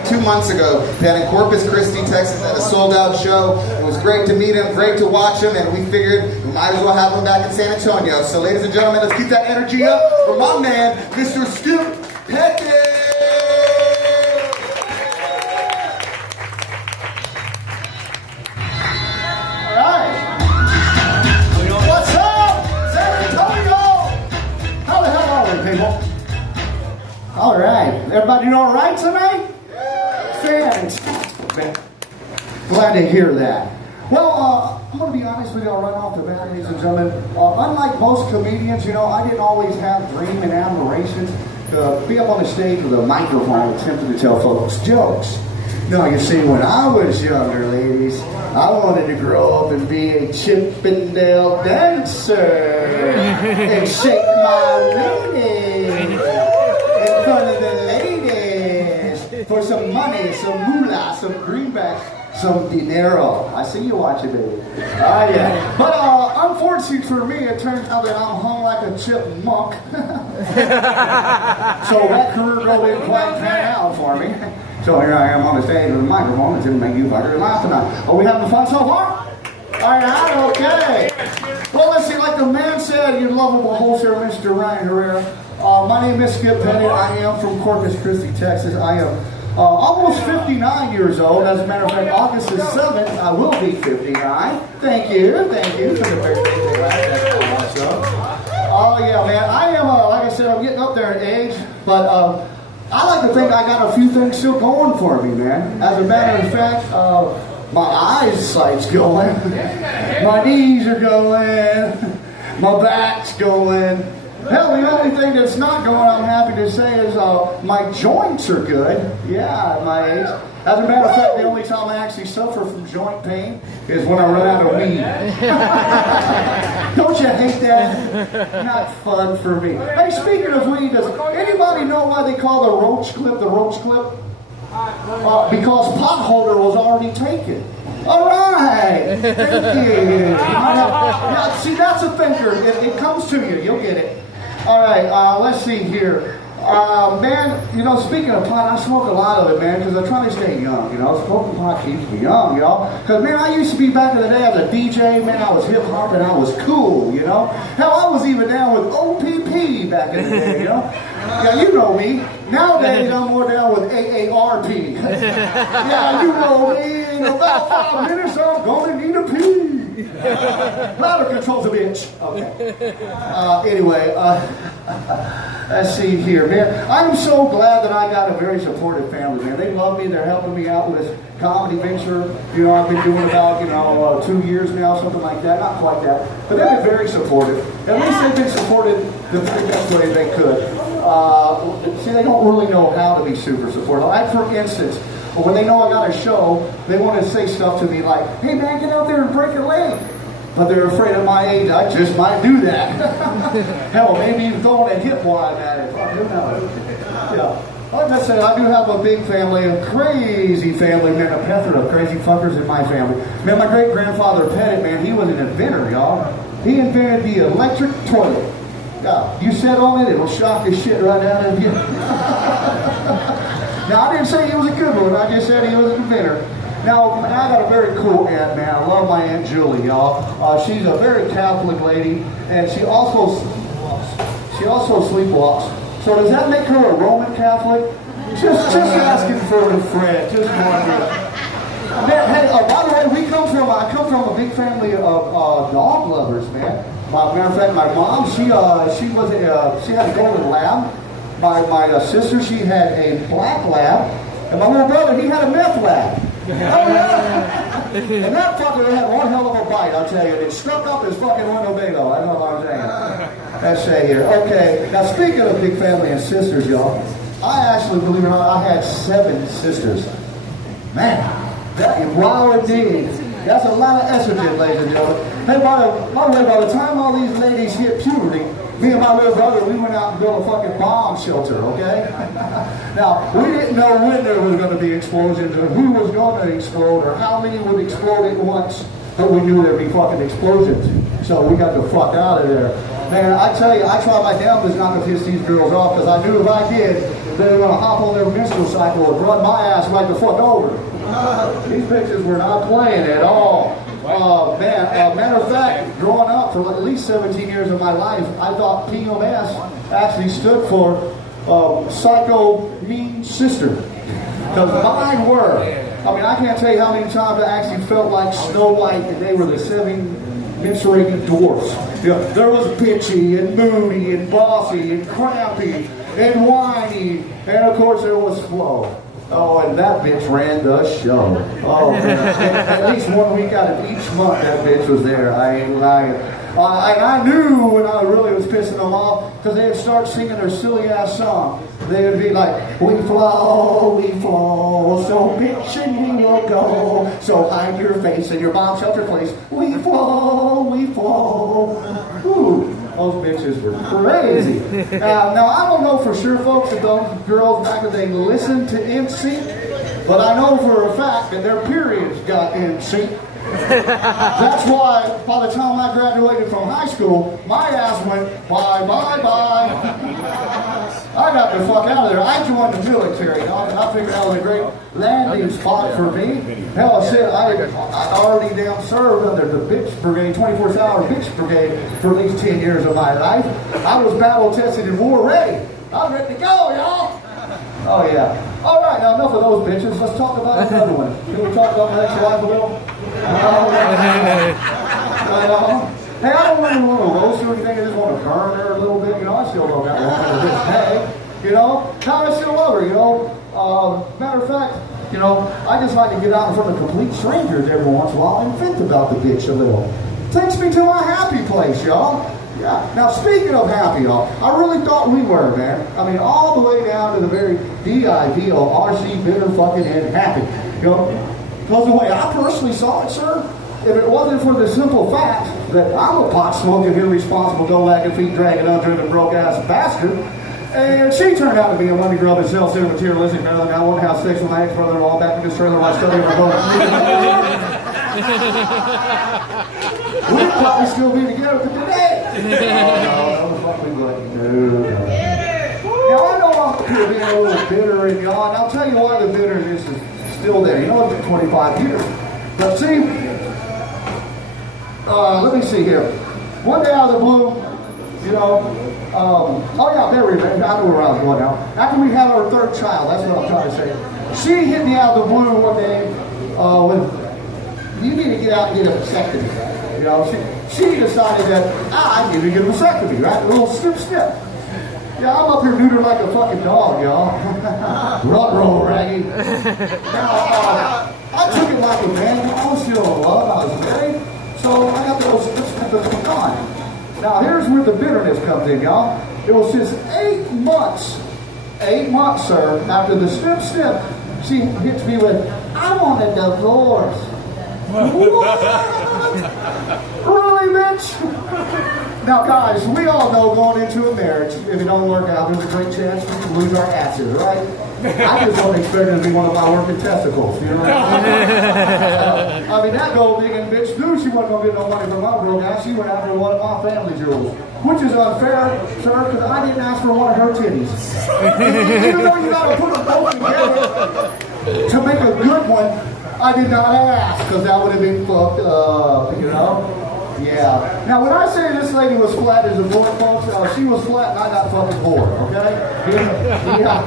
2 months ago down in Corpus Christi, Texas at a sold-out show. It was great to meet him, great to watch him, and we figured we might as well have him back in San Antonio. So ladies and gentlemen, let's keep that energy up for my man, Mr. Skip Petitt. All right. What's up, San Antonio? How the hell are we, people? All right. Everybody doing all right tonight? Fantastic. Glad to hear that. Well, I'm going to be honest with you right off the bat, ladies and gentlemen. Unlike most comedians, you know, I didn't always have dream and admirations to be up on the stage with a microphone attempting to tell folks jokes. No, you see, when I was younger, ladies, I wanted to grow up and be a Chippendale dancer and shake my lady in front of the ladies for some money, some moolah, some greenbacks, some dinero. I see you watching, baby. Ah, yeah. But unfortunately for me, it turns out that I'm hung like a chipmunk. So that career really didn't quite pan out for me. So here I am on the stage with a microphone. It didn't make you fuckers laugh tonight. Are we having fun so far? All right, okay. Well, let's see, like the man said, you lovable wholesaler, Mr. Ryan Herrera. My name is Skip Petitt. I am from Corpus Christi, Texas. I am almost 59 years old. As a matter of fact, August the 7th, I will be 59. Thank you for the birthday. Oh, yeah, man. I am, like I said, I'm getting up there in age, but I like to think I got a few things still going for me, man. As a matter of fact, my eyesight's going, my knees are going, my back's going. Hell, the only thing that's not going, I'm happy to say, is my joints are good. Yeah, at my age. As a matter of fact, the only time I actually suffer from joint pain is when I run out of weed. Don't you hate that? Not fun for me. Hey, speaking of weed, does anybody know why they call the roach clip the roach clip? Because potholder was already taken. All right. Thank you. Now, see, that's a thinker. It comes to you. You'll get it. All right. Let's see here. Man, you know, speaking of pot, I smoke a lot of it, man, because I try to stay young, you know. Smoking pot keeps me young, y'all. Because, man, I used to be back in the day as a DJ, man, I was hip-hop and I was cool, you know. Hell, I was even down with OPP back in the day, you know. Yeah, you know me. Nowadays, I'm more down with AARP. Yeah, you know me. In about 5 minutes, I'm going to need a pee. Louder controls a bitch. Okay. Anyway, let's see here, man. I'm so glad that I got a very supportive family, man. They love me. They're helping me out with this comedy venture. You know, I've been doing about, 2 years now, something like that. Not quite that. But they've been very supportive. At least they've been supported the very best way they could. See, they don't really know how to be super supportive. Like, for instance, when they know I got a show, they want to say stuff to me like, hey, man, get out there and break a leg. But they're afraid at my age, I just might do that. Hell, maybe even throwing a hip wide at it. Who knows? Yeah. Like I said, I do have a big family, a crazy family, man, a plethora of crazy fuckers in my family. Man, my great-grandfather Petitt, man, he was an inventor, y'all. He invented the electric toilet. Yeah, you sit on it, it'll shock the shit right out of you. Now, I didn't say he was a good one, I just said he was an inventor. Now, I got a very cool aunt, man. I love my Aunt Julie, y'all. She's a very Catholic lady, and she also sleepwalks. So does that make her a Roman Catholic? Just asking for a friend, just wondering. Man, hey, by the way, I come from a big family of dog lovers, man. Matter of fact, my mom, she had a golden lab. My sister, she had a black lab, and my little brother, he had a meth lab. Oh yeah! And that fucker had one hell of a bite, I'll tell you. It struck up his fucking Winnebago. I know what I'm saying. Let's say here. Okay, now speaking of big family and sisters, y'all, I actually, believe it or not, I had 7 sisters. Man, wow indeed. That's a lot of estrogen, ladies and gentlemen. Hey, by the time all these ladies hit puberty, me and my little brother, we went out and built a fucking bomb shelter, okay? Now, we didn't know when there was going to be explosions or who was going to explode or how many would explode at once, but we knew there'd be fucking explosions. So we got the fuck out of there. Man, I tell you, I tried my damnedest not to piss these girls off because I knew if I did, They were gonna hop on their minstrel cycle and run my ass right the fuck over. These bitches were not playing at all. Matter of fact, growing up for at least 17 years of my life, I thought PMS actually stood for Psycho Mean Sister. Because mine were. I mean, I can't tell you how many times I actually felt like Snow White and they were the 7 menstruating dwarfs. You know, there was bitchy and moody and bossy and crampy and whiny, and of course there was Flo. Oh, and that bitch ran the show. Oh, at least 1 week out of each month that bitch was there. I ain't lying. And I knew when I really was pissing them off because they'd start singing their silly ass song. They would be like, we flow, so bitch and we will go. So hide your face in your bomb shelter place. We flow. Ooh, those bitches were crazy. Now I don't know for sure, folks, if those girls back then they listened to NSYNC, but I know for a fact that their periods got NSYNC. That's why by the time I graduated from high school, my ass went bye. I got the fuck out of there. I joined the military, and I figured that was a great landing spot for me. Hell, shit, I already damn served under the bitch brigade, 24-hour bitch brigade for at least 10 years of my life. I was battle tested and war ready. I'm ready to go, y'all. Oh yeah. All right, now enough of those bitches. Let's talk about another one. Can we talk about my ex-wife a little? Hey, I don't want to roast her or anything. I just want to burn her a little bit. You know, I still love that woman to this day. You know, I still love her. You know, matter of fact, you know, I just like to get out in front of complete strangers every once in a while and think about the bitch a little. Takes me to my happy place, y'all. Yeah. Now, speaking of happy, y'all, I really thought we were, man. I mean, all the way down to the very D-I-V-O-R-C, bitter fucking end, happy. You know, because the way I personally saw it, sir, if it wasn't for the simple fact that I'm a pot-smoking, irresponsible, go-wagging, feet-dragging, undriven, broke-ass bastard, and she turned out to be a money-grubbing, self-centered, materialistic man, and I want to have sex with my ex-brother-in-law back in this trailer while studying for both. We'd probably still be together today. Oh, no, the fuck we wouldn't. No. Now, I know I'm being a little bitter, and y'all, and I'll tell you why the bitterness is still there. You know, it's been 25 years. But see, let me see here. One day out of the blue, you know, oh yeah, there we go. I know where I was going now. After we had our 3rd child, that's what I'm trying to say. She hit me out of the blue one day with, you need to get out and get a vasectomy. You know, she decided that I need to get a vasectomy, right? A little snip. Yeah, I'm up here neutered like a fucking dog, y'all. Rut roll, raggy. Now, I took it like a man. I was still in love. I was married. So I got those snips on. Now, here's where the bitterness comes in, y'all. It was just 8 months, sir, after the snip, she hits me with, I want a divorce. What? Really, bitch? Now, guys, we all know going into a marriage, if it don't work out, there's a great chance we can lose our asses, right? I just don't expect her to be one of my working testicles, you know what I mean? I mean, that gold digging bitch knew she wasn't going to get no money from my broke ass. She went after one of my family jewels, which is unfair, sir, because I didn't ask for one of her titties. Even though you got to put them both together to make a good one, I did not ask, because that would have been fucked up, you know? Yeah. Now, when I say this lady was flat as a board, folks, she was flat and I got fucking bored, okay? Yeah.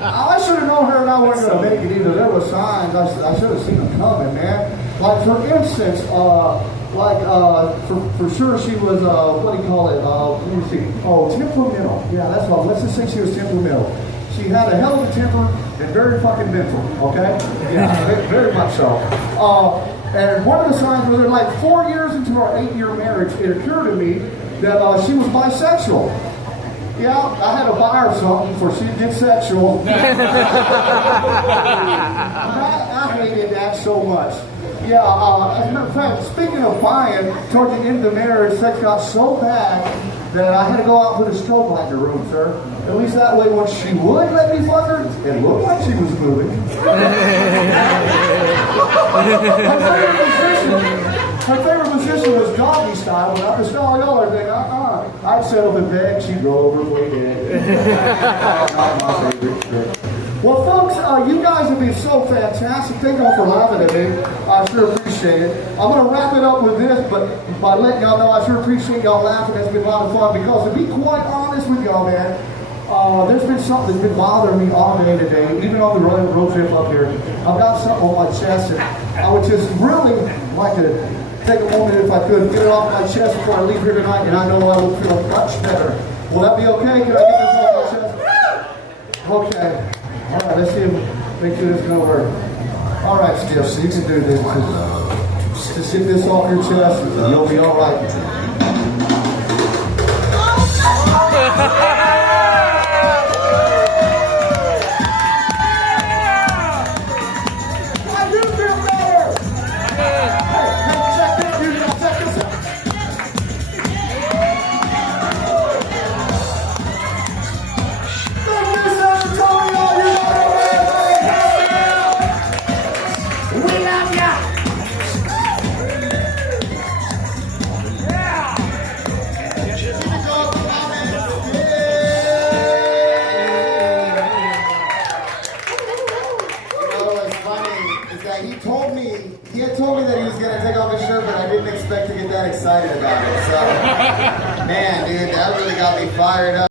I should have known her and I wasn't going to make it either. There were signs. I should have seen them coming, man. Like, for instance, for sure she was, what do you call it? Let me see. Oh, temperamental. Yeah, that's what. Let's just say she was temperamental. She had a hell of a temper and very fucking mental, okay? Yeah, very much so. And one of the signs was like 4 years into our 8-year marriage, it occurred to me that she was bisexual. Yeah, I had to buy her something before she'd get sexual. I hated that so much. Yeah, as a matter of fact, speaking of buying, towards the end of the marriage, sex got so bad that I had to go out and put a strobe light in the room, sir. At least that way, once she would let me fuck her, it looked like she was moving. Her favorite position was doggy style, but not the style y'all are thinking, I'd settle in bed, she'd roll over way dead. Not my favorite. Sure. Well, folks, you guys have been so fantastic. Thank y'all for laughing at me. I sure appreciate it. I'm going to wrap it up with this, but by letting y'all know, I sure appreciate y'all laughing. It's been a lot of fun because to be quite honest with y'all, man, there's been something that's been bothering me all day today, even on the road trip up here. I've got something on my chest, and I would just really like to take a moment, if I could, get it off my chest before I leave here tonight, and I know I will feel much better. Will that be okay? Can I get this off my chest? Okay. All right, let's see if make sure this is going to work. All right, Steve, so you can do this. Just get this off your chest, and you'll be all right. He had told me that he was going to take off his shirt, but I didn't expect to get that excited about it. So, man, dude, that really got me fired up.